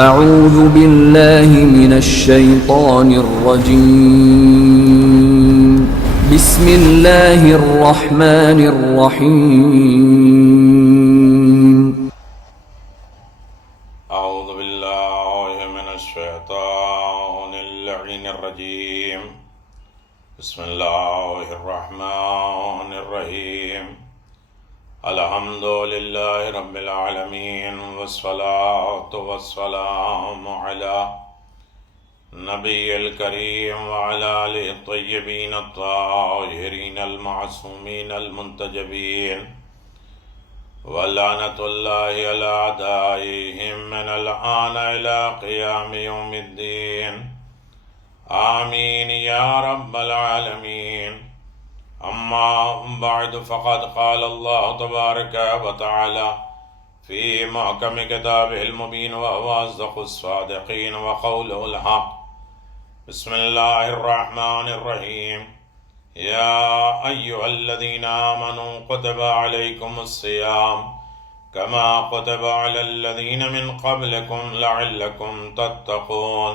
أعوذ بالله من الشيطان الرجيم بسم الله الرحمن الرحيم اعوذ باللہ من الشیطان اللعین الرجیم بسم اللہ الرحمن الرحیم الحمد للہ رب العالمین والصلاة والسلام علی نبی الکریم وعلی آلہ الطیبین الطاہرین المعصومین المنتجبین وَلَعْنَةُ اللَّهِ عَلَىٰ أَعْدَائِهِمْ مِنَ الْآنِ إِلَىٰ قِيَامِ يَوْمِ الدِّينِ آمین یا رب العالمین اما بعد فقد قال اللہ تبارک وتعالی فی محکم کتابہ المبین وهو أصدق الصادقین وقولہ الحق بسم اللہ الرحمن الرحیم یا ایہا الذین آمنوا کتب علیکم الصیام کما کتب علی الذین من قبلکم لعلکم تتقون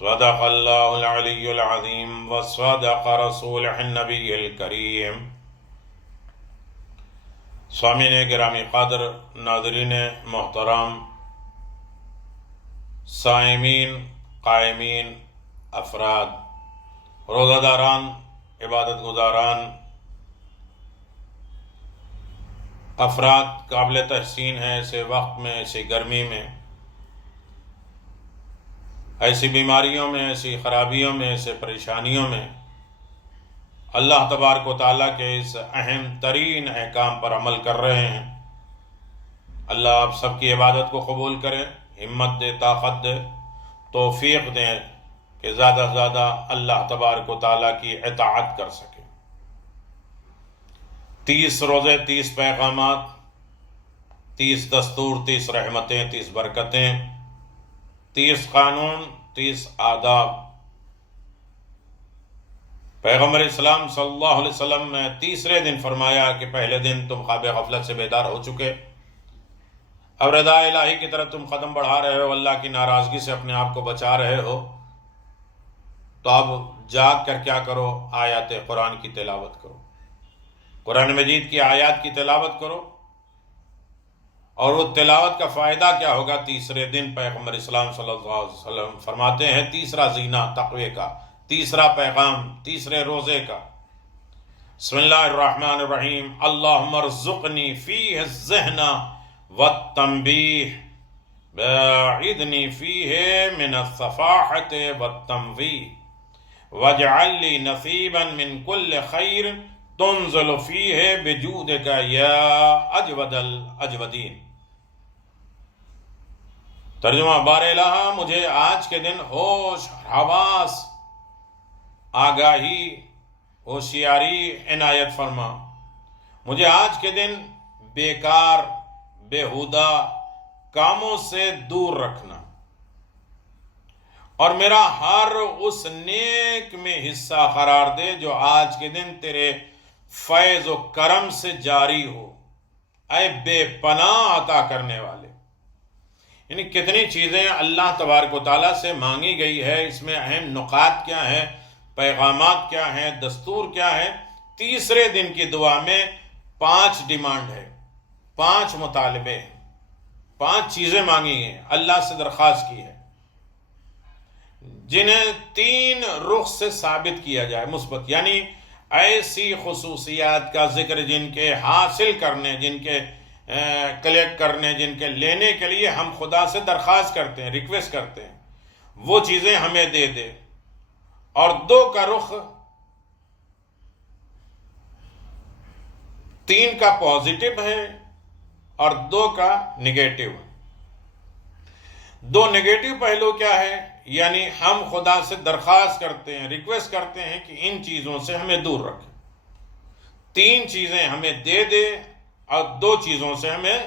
صدق اللہ العلی العظیم وصدق رسولہ النبی الکریم۔ سامعین گرامی قدر، ناظرین محترم، صائمین، قائمین، افراد، روزہ داران، عبادت گزاران، افراد قابل تحسین ہیں ایسے وقت میں، ایسی گرمی میں، ایسی بیماریوں میں، ایسی خرابیوں میں، ایسے پریشانیوں میں اللہ تبارک و تعالیٰ کے اس اہم ترین احکام پر عمل کر رہے ہیں۔ اللہ آپ سب کی عبادت کو قبول کرے، ہمت دے، طاقت دے، توفیق دے کہ زیادہ سے زیادہ اللہ تبارک و تعالیٰ کی اطاعت کر سکے۔ 30 روزے، 30 پیغامات، 30 دستور، 30 رحمتیں، 30 برکتیں، 30 قانون، 30 آداب۔ پیغمبر اسلام صلی اللہ علیہ وسلم نے تیسرے دن فرمایا کہ پہلے دن تم خواب غفلت سے بیدار ہو چکے، اب رضا الہی کی طرف تم قدم بڑھا رہے ہو، اللہ کی ناراضگی سے اپنے آپ کو بچا رہے ہو، تو اب جاگ کر کیا کرو؟ آیات قرآن کی تلاوت کرو، قرآن مجید کی آیات کی تلاوت کرو۔ اور وہ تلاوت کا فائدہ کیا ہوگا؟ تیسرے دن پیغمبر اسلام صلی اللہ علیہ وسلم فرماتے ہیں تیسرا زینہ تقوی کا، تیسرا پیغام تیسرے روزے کا۔ بسم اللہ الرحمن الرحیم اللہم ارزقنی فیہ الذہن والتنبیہ باعدنی فیہ من الصفاحة والتنویہ واجعل لی نصیبا من کل خیر تنزل فیہ بجودک یا اجود الاجودین۔ ترجمہ: بار الہ مجھے آج کے دن ہوش، حواس، آگاہی، ہوشیاری عنایت فرما۔ مجھے آج کے دن بیکار، بیہودہ کاموں سے دور رکھنا، اور میرا ہر اس نیک میں حصہ قرار دے جو آج کے دن تیرے فیض و کرم سے جاری ہو، اے بے پناہ عطا کرنے والے۔ یعنی کتنی چیزیں اللہ تبارک و تعالیٰ سے مانگی گئی ہے، اس میں اہم نکات کیا ہیں، پیغامات کیا ہیں، دستور کیا ہے۔ تیسرے دن کی دعا میں 5 ڈیمانڈ ہے، 5 مطالبے ہیں، 5 چیزیں مانگی ہیں، اللہ سے درخواست کی ہے، جنہیں 3 رخ سے ثابت کیا جائے، مثبت، یعنی ایسی خصوصیات کا ذکر جن کے حاصل کرنے، جن کے کلیکٹ کرنے، جن کے لینے کے لیے ہم خدا سے درخواست کرتے ہیں، ریکویسٹ کرتے ہیں، وہ چیزیں ہمیں دے دے۔ اور 2 کا رخ، 3 کا پازیٹیو ہے اور 2 کا نگیٹیو ہے۔ 2 نگیٹیو پہلو کیا ہے؟ یعنی ہم خدا سے درخواست کرتے ہیں، ریکویسٹ کرتے ہیں کہ ان چیزوں سے ہمیں دور رکھیں، 3 چیزیں ہمیں دے دے اور 2 چیزوں سے ہمیں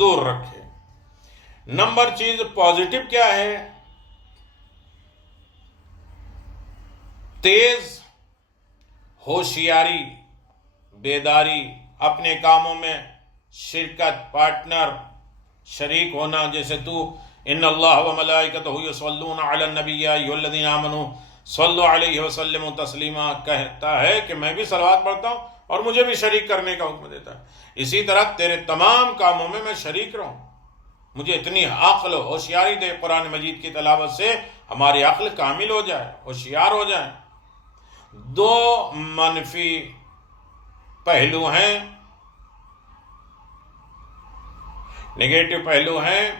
دور رکھے۔ نمبر چیز پازیٹیو کیا ہے؟ تیز ہوشیاری، بیداری، اپنے کاموں میں شرکت، پارٹنر، شریک ہونا۔ جیسے تو ان اللہ و ملائکتہ یصلون علی النبی یا ایھا الذین آمنوا صلوا علیہ وسلموا تسلیما، کہتا ہے کہ میں بھی صلوات پڑھتا ہوں اور مجھے بھی شریک کرنے کا حکم دیتا ہے، اسی طرح تیرے تمام کاموں میں شریک رہوں، مجھے اتنی عقل و ہوشیاری دے قرآن مجید کی تلاوت سے ہماری عقل کامل ہو جائے، ہوشیار ہو جائے۔ دو منفی پہلو ہیں، نگیٹو پہلو ہیں،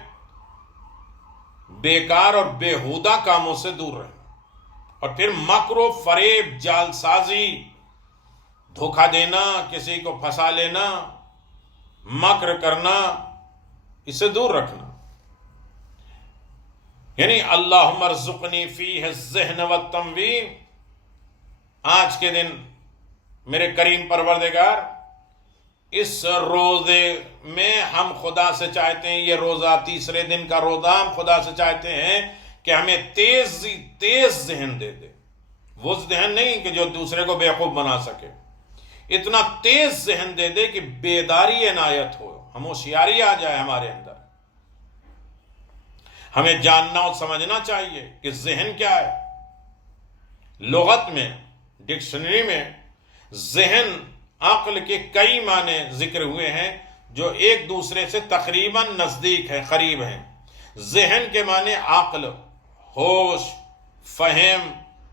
بیکار اور بیہودہ کاموں سے دور رہیں، اور پھر مکر و فریب، جال سازی، دھوکہ دینا، کسی کو پھنسا لینا، مکر کرنا، اسے دور رکھنا۔ یعنی اللہم ارزقنی فیہ الذہن والتنویر، آج کے دن میرے کریم پروردگار اس روزے میں ہم خدا سے چاہتے ہیں، یہ روزہ تیسرے دن کا روزہ، ہم خدا سے چاہتے ہیں کہ ہمیں تیز ذہن دے دے، وہ ذہن نہیں کہ جو دوسرے کو بیوقوف بنا سکے، اتنا تیز ذہن دے دے کہ بیداری عنایت ہو، ہم ہوشیاری آ جائے ہمارے اندر۔ ہمیں جاننا اور سمجھنا چاہیے کہ ذہن کیا ہے۔ لغت میں، ڈکشنری میں ذہن، عقل کے کئی معنی ذکر ہوئے ہیں جو ایک دوسرے سے تقریباً نزدیک ہیں، قریب ہیں۔ ذہن کے معنی عقل، ہوش، فہم،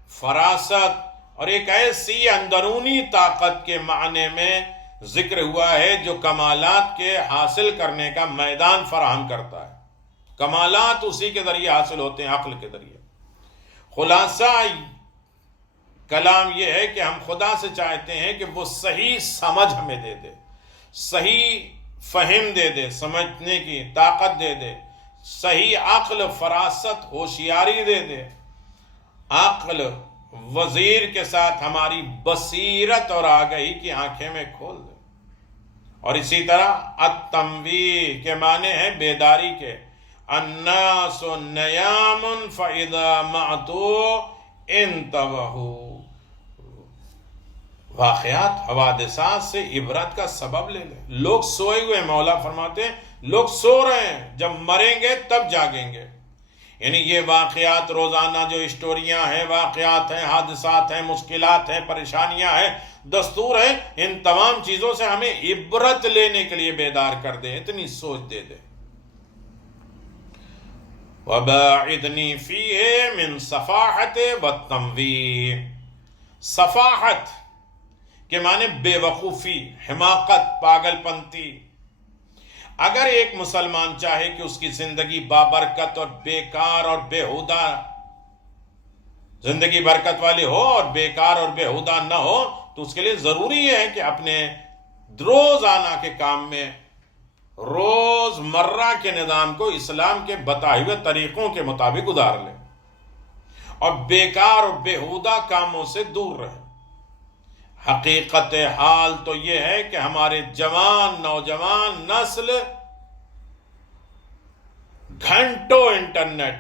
فراست، اور ایک ایسی اندرونی طاقت کے معنی میں ذکر ہوا ہے جو کمالات کے حاصل کرنے کا میدان فراہم کرتا ہے۔ کمالات اسی کے ذریعے حاصل ہوتے ہیں، عقل کے ذریعے۔ خلاصہ کلام یہ ہے کہ ہم خدا سے چاہتے ہیں کہ وہ صحیح سمجھ ہمیں دے دے، صحیح فہم دے دے، سمجھنے کی طاقت دے دے، صحیح عقل، فراست، ہوشیاری دے دے، عقل وزیر کے ساتھ ہماری بصیرت اور آگہی کی آنکھیں میں کھول دے۔ اور اسی طرح التنویر کے معنی ہیں بیداری کے، الناس نیام فاذا معتوا انتبہوا، واقعات، حوادثات سے عبرت کا سبب لے لیں۔ لوگ سوئے ہوئے، مولا فرماتے ہیں لوگ سو رہے ہیں، جب مریں گے تب جاگیں گے۔ یعنی یہ واقعات روزانہ جو اسٹوریاں ہیں، واقعات ہیں، حادثات ہیں، مشکلات ہیں، پریشانیاں ہیں، دستور ہیں، ان تمام چیزوں سے ہمیں عبرت لینے کے لیے بیدار کر دے، اتنی سوچ دے دے۔ وَبَاعِدْنِي فِيهِ مِن صَفَاحَةِ وَالتَّنْوِيرِ، صفاحت کے معنی بے وقوفی، حماقت، پاگل پنتی۔ اگر ایک مسلمان چاہے کہ اس کی زندگی بابرکت اور بیکار اور بیہودہ، زندگی برکت والی ہو اور بیکار اور بیہودہ نہ ہو، تو اس کے لیے ضروری ہے کہ اپنے روزانہ کے کام میں روز مرہ کے نظام کو اسلام کے بتائے ہوئے طریقوں کے مطابق گزار لے اور بیکار اور بیہودہ کاموں سے دور رہے۔ حقیقت حال تو یہ ہے کہ ہمارے جوان، نوجوان نسل گھنٹوں انٹرنیٹ،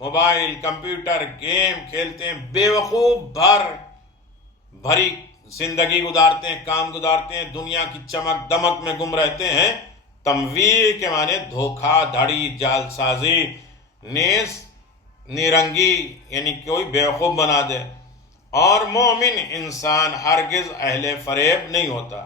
موبائل، کمپیوٹر، گیم کھیلتے ہیں، بے وقوف بھری زندگی گزارتے ہیں، کام گزارتے ہیں، دنیا کی چمک دمک میں گم رہتے ہیں۔ تنویر کے معنی دھوکہ دھڑی، جال سازی، نیز نیرنگی، یعنی کوئی بیوقوف بنا دے۔ اور مومن انسان ہرگز اہل فریب نہیں ہوتا۔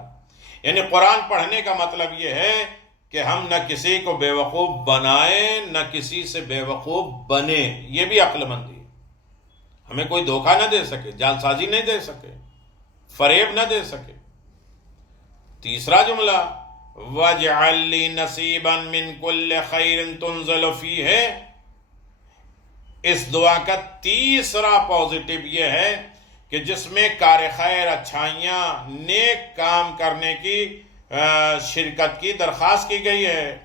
یعنی قرآن پڑھنے کا مطلب یہ ہے کہ ہم نہ کسی کو بیوقوف بنائیں، نہ کسی سے بیوقوف بنے، یہ بھی عقل مندی۔ ہمیں کوئی دھوکہ نہ دے سکے، جال سازی نہیں دے سکے، فریب نہ دے سکے۔ تیسرا جملہ وَاجْعَلْ لِي نَصِيبًا مِّن كُلِّ خَيْرٍ تُنزَلُ فِيهِ، اس دعا کا تیسرا پازیٹو یہ ہے کہ جس میں کار خیر، اچھائیاں، نیک کام کرنے کی شرکت کی درخواست کی گئی ہے،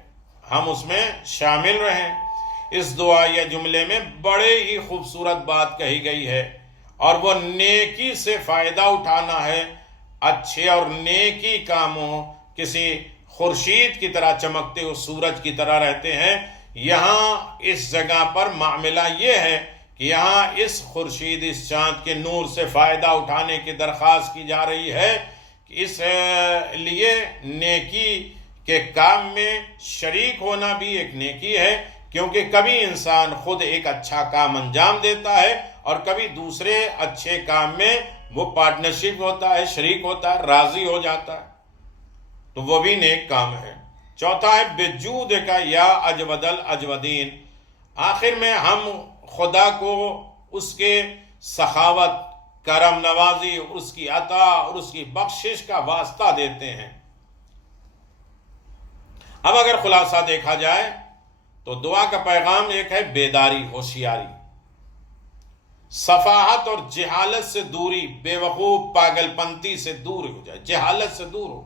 ہم اس میں شامل رہیں۔ اس دعا یا جملے میں بڑے ہی خوبصورت بات کہی گئی ہے، اور وہ نیکی سے فائدہ اٹھانا ہے۔ اچھے اور نیکی کاموں کسی خورشید کی طرح چمکتے ہوئے سورج کی طرح رہتے ہیں۔ یہاں اس جگہ پر معاملہ یہ ہے کہ یہاں اس خورشید، اس چاند کے نور سے فائدہ اٹھانے کی درخواست کی جا رہی ہے، اس لیے نیکی کے کام میں شریک ہونا بھی ایک نیکی ہے کیونکہ کبھی انسان خود ایک اچھا کام انجام دیتا ہے اور کبھی دوسرے اچھے کام میں وہ پارٹنرشپ ہوتا ہے، شریک ہوتا ہے، راضی ہو جاتا ہے، تو وہ بھی نیک کام ہے۔ چوتھا ہے بجود کا یا اجود الاجودین، آخر میں ہم خدا کو اس کے سخاوت، کرم نوازی، اس کی عطا اور اس کی بخشش کا واسطہ دیتے ہیں۔ اب اگر خلاصہ دیکھا جائے تو دعا کا پیغام ایک ہے بیداری، ہوشیاری، صفاحت اور جہالت سے دوری، بے وقوف پاگل پنتی سے دور ہو جائے، جہالت سے دور ہو۔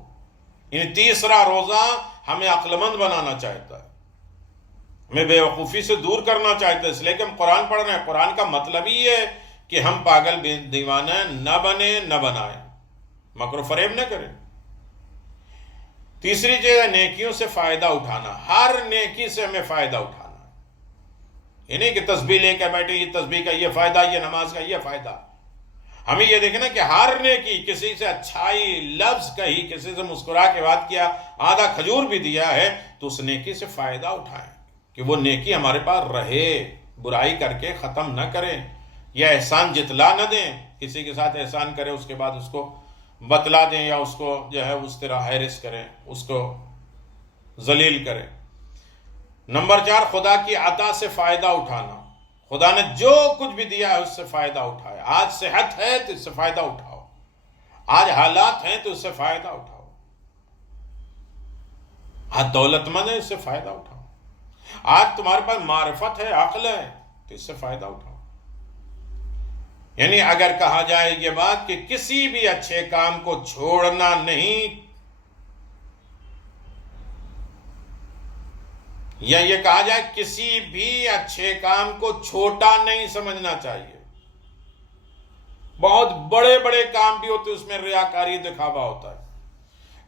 یعنی تیسرا روزہ ہمیں عقل مند بنانا چاہتا ہے، ہمیں بے وقوفی سے دور کرنا چاہتا ہے، اس لیے کہ ہم قرآن پڑھ رہے ہیں۔ قرآن کا مطلب ہی ہے کہ ہم پاگل دیوانے نہ بنیں، نہ بنائیں، مکر و فریب نہ کریں۔ تیسری چیز ہے نیکیوں سے فائدہ اٹھانا، ہر نیکی سے ہمیں فائدہ اٹھانا ہے۔ یہ نہیں کہ تسبیح لے کے بیٹھے، یہ تسبیح کا یہ فائدہ، یہ نماز کا یہ فائدہ۔ ہمیں یہ دیکھنا کہ ہر نیکی، کسی سے اچھائی لفظ کہی، کسی سے مسکرا کے بات کیا، آدھا کھجور بھی دیا ہے، تو اس نیکی سے فائدہ اٹھائیں کہ وہ نیکی ہمارے پاس رہے، برائی کر کے ختم نہ کریں، یا احسان جتلا نہ دیں۔ کسی کے ساتھ احسان کریں، اس کے بعد اس کو بتلا دیں یا اس کو جو ہے اس طرح ہیرس کریں، اس کو ذلیل کریں۔ نمبر 4، خدا کی عطا سے فائدہ اٹھانا، خدا نے جو کچھ بھی دیا ہے اس سے فائدہ اٹھائے۔ آج صحت ہے تو اس سے فائدہ اٹھاؤ، آج حالات ہیں تو اس سے فائدہ اٹھاؤ، آج دولت مند ہے اس سے فائدہ اٹھاؤ، آج تمہارے پاس معرفت ہے، عقل ہے، تو اس سے فائدہ اٹھاؤ۔ یعنی اگر کہا جائے یہ بات کہ کسی بھی اچھے کام کو چھوڑنا نہیں، یا یہ کہا جائے کسی بھی اچھے کام کو چھوٹا نہیں سمجھنا چاہیے۔ بہت بڑے بڑے کام بھی ہوتے، اس میں ریاکاری دکھاوا ہوتا ہے۔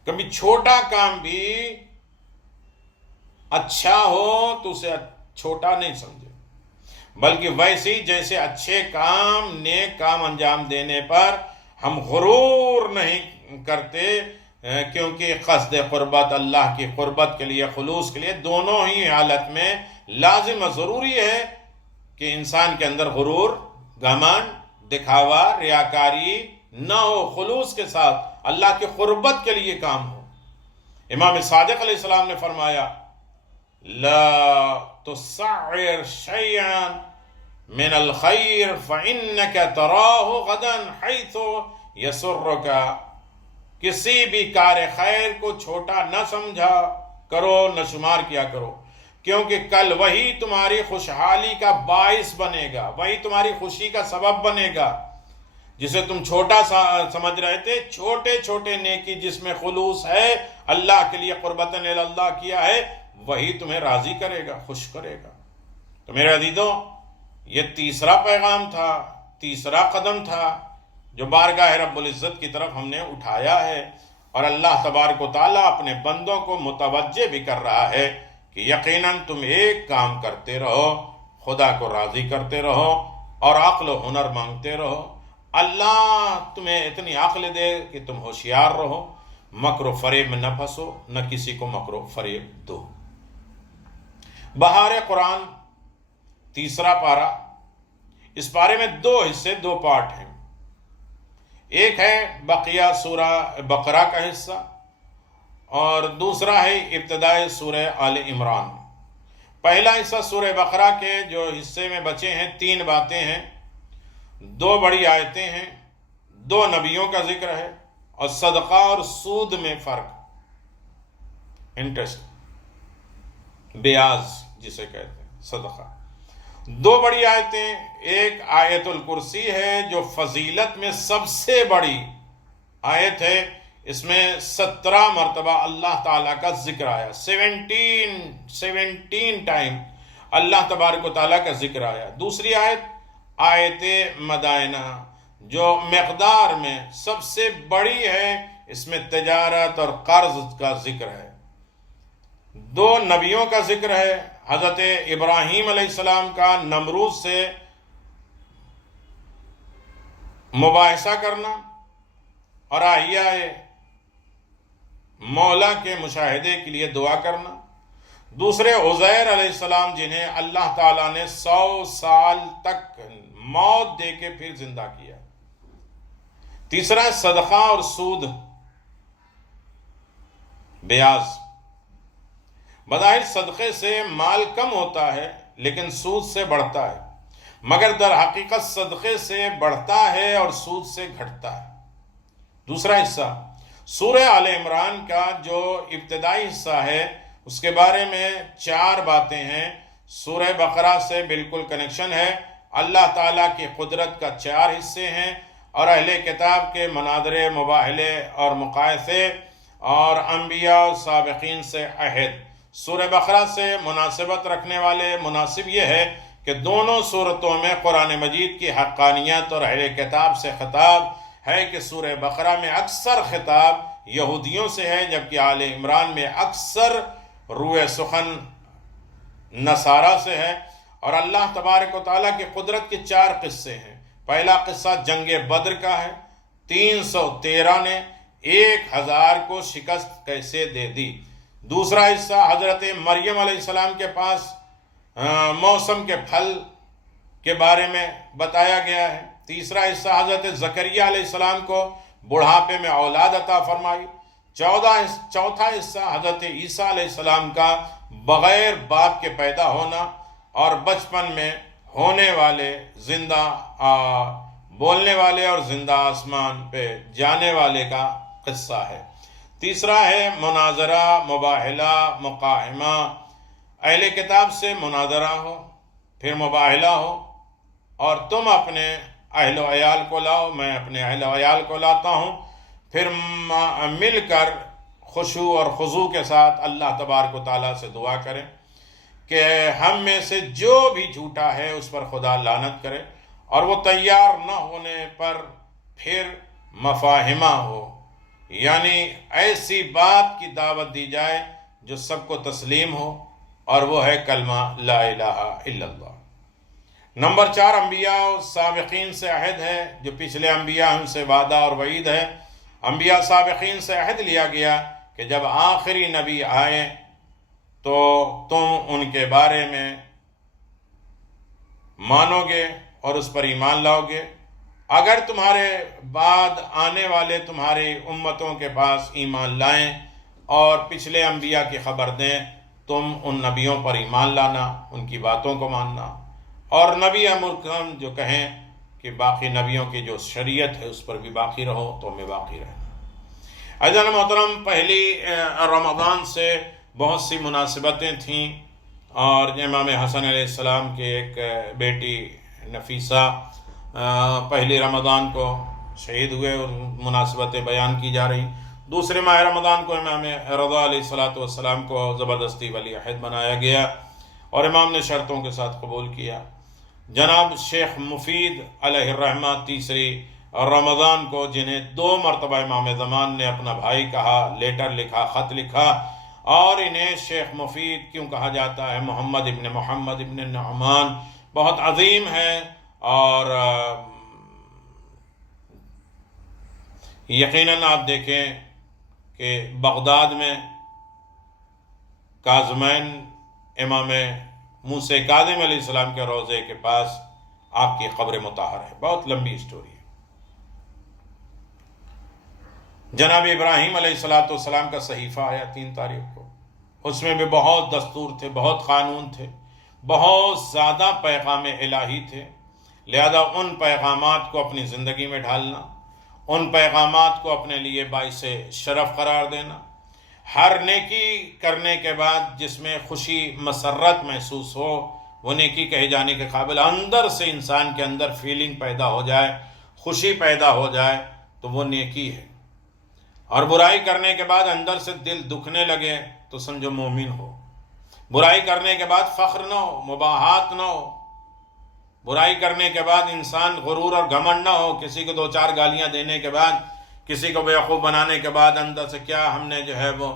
کبھی چھوٹا کام بھی اچھا ہو تو اسے چھوٹا نہیں سمجھے، بلکہ ویسے ہی جیسے اچھے کام، نیک کام انجام دینے پر ہم غرور نہیں کرتے، کیونکہ قصد قربت، اللہ کی قربت کے لیے، خلوص کے لیے، دونوں ہی حالت میں لازم و ضروری ہے کہ انسان کے اندر غرور، گھمنڈ، دکھاوا، ریاکاری نہ ہو، خلوص کے ساتھ اللہ کی قربت کے لیے کام ہو۔ امام صادق علیہ السلام نے فرمایا لا تسعر شيئا من الخير فإنك تراه غدا حيث يسرك، کسی بھی کار خیر کو چھوٹا نہ سمجھا کرو، نہ شمار کیا کرو، کیونکہ کل وہی تمہاری خوشحالی کا باعث بنے گا، وہی تمہاری خوشی کا سبب بنے گا۔ جسے تم چھوٹا سمجھ رہے تھے، چھوٹے چھوٹے نیکی جس میں خلوص ہے، اللہ کے لیے قربتاً اللہ کیا ہے، وہی تمہیں راضی کرے گا، خوش کرے گا۔ تو میرے عزیزوں، یہ تیسرا پیغام تھا، تیسرا قدم تھا جو بارگاہ رب العزت کی طرف ہم نے اٹھایا ہے، اور اللہ تبارک و تعالیٰ اپنے بندوں کو متوجہ بھی کر رہا ہے کہ یقیناً تم ایک کام کرتے رہو، خدا کو راضی کرتے رہو اور عقل و ہنر مانگتے رہو۔ اللہ تمہیں اتنی عقل دے کہ تم ہوشیار رہو، مکر و فریب میں نہ پھنسو، نہ کسی کو مکر و فریب دو۔ بہار قرآن، تیسرا پارہ، اس پارے میں دو حصے، دو پارٹ ہیں۔ ایک ہے بقیہ سورہ بقرہ کا حصہ، اور دوسرا ہے ابتدائے سورہ آل عمران۔ پہلا حصہ سورہ بقرہ کے جو حصے میں بچے ہیں، 3 باتیں ہیں، 2 بڑی آیتیں ہیں، 2 نبیوں کا ذکر ہے، اور صدقہ اور سود میں فرق، انٹرسٹ، بیاض جسے کہتے ہیں، صدقہ۔ 2 بڑی آیتیں، ایک آیت الکرسی ہے جو فضیلت میں سب سے بڑی آیت ہے، اس میں 17 مرتبہ اللہ تعالیٰ کا ذکر آیا، 17 ٹائم اللہ تبارک و تعالیٰ کا ذکر آیا۔ دوسری آیت مدائنہ جو مقدار میں سب سے بڑی ہے، اس میں تجارت اور قرض کا ذکر ہے۔ 2 نبیوں کا ذکر ہے، حضرت ابراہیم علیہ السلام کا نمرود سے مباحثہ کرنا اور احیاء مولا کے مشاہدے کے لیے دعا کرنا۔ دوسرے عزیر علیہ السلام جنہیں اللہ تعالیٰ نے 100 سال تک موت دے کے پھر زندہ کیا. تیسرا ہے صدقہ اور سود بیاض. بظاہر صدقے سے مال کم ہوتا ہے لیکن سود سے بڑھتا ہے، مگر در حقیقت صدقے سے بڑھتا ہے اور سود سے گھٹتا ہے. دوسرا حصہ سورہ آل عمران کا جو ابتدائی حصہ ہے اس کے بارے میں 4 باتیں ہیں. سورہ بقرہ سے بالکل کنیکشن ہے. اللہ تعالیٰ کی قدرت کا 4 حصے ہیں اور اہل کتاب کے مناظرے، مباہلے اور مقایسے اور انبیاء و سابقین سے عہد. سورہ بقرہ سے مناسبت رکھنے والے مناسب یہ ہے کہ دونوں صورتوں میں قرآن مجید کی حقانیت اور اہل کتاب سے خطاب ہے کہ سورہ بقرہ میں اکثر خطاب یہودیوں سے ہے، جبکہ آل عمران میں اکثر روح سخن نصارہ سے ہے. اور اللہ تبارک و تعالیٰ کی قدرت کے 4 قصے ہیں. پہلا قصہ جنگ بدر کا ہے. 313 نے 1000 کو شکست کیسے دے دی. دوسرا حصہ حضرت مریم علیہ السلام کے پاس موسم کے پھل کے بارے میں بتایا گیا ہے. تیسرا حصہ حضرت زکریا علیہ السلام کو بڑھاپے میں اولاد عطا فرمائی. چوتھا حصہ حضرت عیسیٰ علیہ السلام کا بغیر باپ کے پیدا ہونا اور بچپن میں ہونے والے زندہ بولنے والے اور زندہ آسمان پہ جانے والے کا قصہ ہے. تیسرا ہے مناظرہ، مباہلہ، مقاہمہ. اہل کتاب سے مناظرہ ہو، پھر مباہلہ ہو، اور تم اپنے اہل و عیال کو لاؤ، میں اپنے اہل و عیال کو لاتا ہوں، پھر مل کر خشوع اور خضوع کے ساتھ اللہ تبارک و تعالیٰ سے دعا کریں کہ ہم میں سے جو بھی جھوٹا ہے اس پر خدا لعنت کرے، اور وہ تیار نہ ہونے پر پھر مفاہمہ ہو، یعنی ایسی بات کی دعوت دی جائے جو سب کو تسلیم ہو، اور وہ ہے کلمہ لا الہ الا اللہ. نمبر 4 انبیاء و سابقین سے عہد ہے. جو پچھلے انبیاء ان سے وعدہ اور وعید ہے. انبیاء سابقین سے عہد لیا گیا کہ جب آخری نبی آئے تو تم ان کے بارے میں مانو گے اور اس پر ایمان لاؤ گے. اگر تمہارے بعد آنے والے تمہاری امتوں کے پاس ایمان لائیں اور پچھلے انبیاء کی خبر دیں، تم ان نبیوں پر ایمان لانا، ان کی باتوں کو ماننا، اور نبی مرکم جو کہیں کہ باقی نبیوں کی جو شریعت ہے اس پر بھی باقی رہو، تو ہمیں باقی رہنا. عزیزان محترم، پہلی رمضان سے بہت سی مناسبتیں تھیں، اور امام حسن علیہ السلام کے ایک بیٹی نفیسہ پہلی رمضان کو شہید ہوئے، اور مناسبتیں بیان کی جا رہی. دوسرے ماہ رمضان کو امام رضا علیہ السلام کو زبردستی ولی عہد بنایا گیا اور امام نے شرطوں کے ساتھ قبول کیا. جناب شیخ مفید علیہ الرحمہ تیسری رمضان کو، جنہیں 2 مرتبہ امام زمان نے اپنا بھائی کہا، لیٹر لکھا، خط لکھا، اور انہیں شیخ مفید کیوں کہا جاتا ہے؟ محمد ابن نعمان بہت عظیم ہے، اور یقیناً آپ دیکھیں کہ بغداد میں کاظمین امام موسیٰ کاظم علیہ السلام کے روضے کے پاس آپ کی قبر مطہر ہے. بہت لمبی اسٹوری ہے. جناب ابراہیم علیہ السلام کا صحیفہ آیا 3 تاریخ کو. اس میں بھی بہت دستور تھے، بہت قانون تھے، بہت زیادہ پیغام الہی تھے. لہذا ان پیغامات کو اپنی زندگی میں ڈھالنا، ان پیغامات کو اپنے لیے باعث شرف قرار دینا، ہر نیکی کرنے کے بعد جس میں خوشی مسرت محسوس ہو وہ نیکی کہے جانے کے قابل، اندر سے انسان کے اندر فیلنگ پیدا ہو جائے، خوشی پیدا ہو جائے تو وہ نیکی ہے. اور برائی کرنے کے بعد اندر سے دل دکھنے لگے تو سمجھو مومن ہو. برائی کرنے کے بعد فخر نہ ہو، مباحات نہ ہو. برائی کرنے کے بعد انسان غرور اور گھمنڈ نہ ہو. کسی کو 2-4 گالیاں دینے کے بعد، کسی کو بیوقوف بنانے کے بعد اندر سے کیا ہم نے جو ہے وہ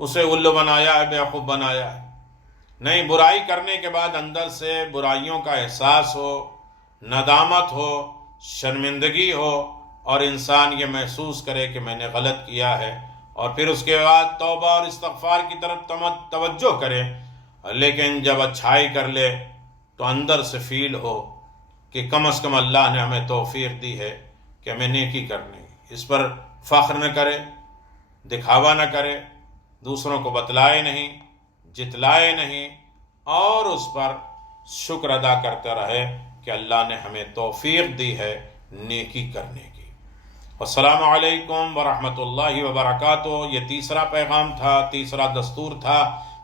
اسے الو بنایا ہے، بیوقوف بنایا ہے. نہیں، برائی کرنے کے بعد اندر سے برائیوں کا احساس ہو، ندامت ہو، شرمندگی ہو، اور انسان یہ محسوس کرے کہ میں نے غلط کیا ہے اور پھر اس کے بعد توبہ اور استغفار کی طرف توجہ کرے، لیکن جب اچھائی کر لے تو اندر سے فیل ہو کہ کم از کم اللہ نے ہمیں توفیق دی ہے کہ ہمیں نیکی کرنی، اس پر فخر نہ کرے، دکھاوا نہ کرے، دوسروں کو بتلائے نہیں، جتلائے نہیں، اور اس پر شکر ادا کرتے رہے کہ اللہ نے ہمیں توفیق دی ہے نیکی کرنے کی۔ السلام علیکم ورحمۃ اللہ وبرکاتہ۔ یہ تیسرا پیغام تھا، تیسرا دستور تھا،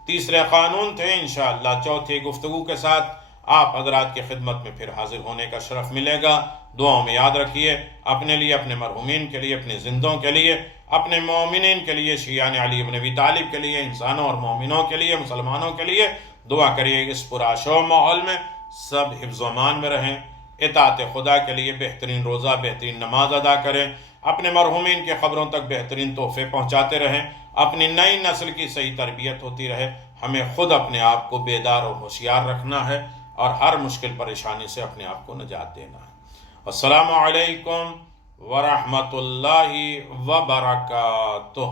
تیسرے قانون تھے۔ انشاءاللہ چوتھی گفتگو کے ساتھ آپ حضرات کی خدمت میں پھر حاضر ہونے کا شرف ملے گا۔ دعاؤں میں یاد رکھیے، اپنے لیے، اپنے مرحومین کے لیے، اپنے زندوں کے لیے، اپنے مومنین کے لیے، شیعان علی بن ابی طالب کے لیے، انسانوں اور مومنوں کے لیے، مسلمانوں کے لیے دعا کریے۔ اس پرآشوب ماحول میں سب حفظ و امان میں رہیں، اطاعت خدا کے لیے بہترین روزہ، بہترین نماز ادا کریں، اپنے مرحومین کے قبروں تک بہترین تحفے پہنچاتے رہیں، اپنی نئی نسل کی صحیح تربیت ہوتی رہے۔ ہمیں خود اپنے آپ کو بیدار اور ہوشیار رکھنا ہے اور ہر مشکل پریشانی سے اپنے آپ کو نجات دینا ہے۔ السلام علیکم ورحمۃ اللہ وبرکاتہ۔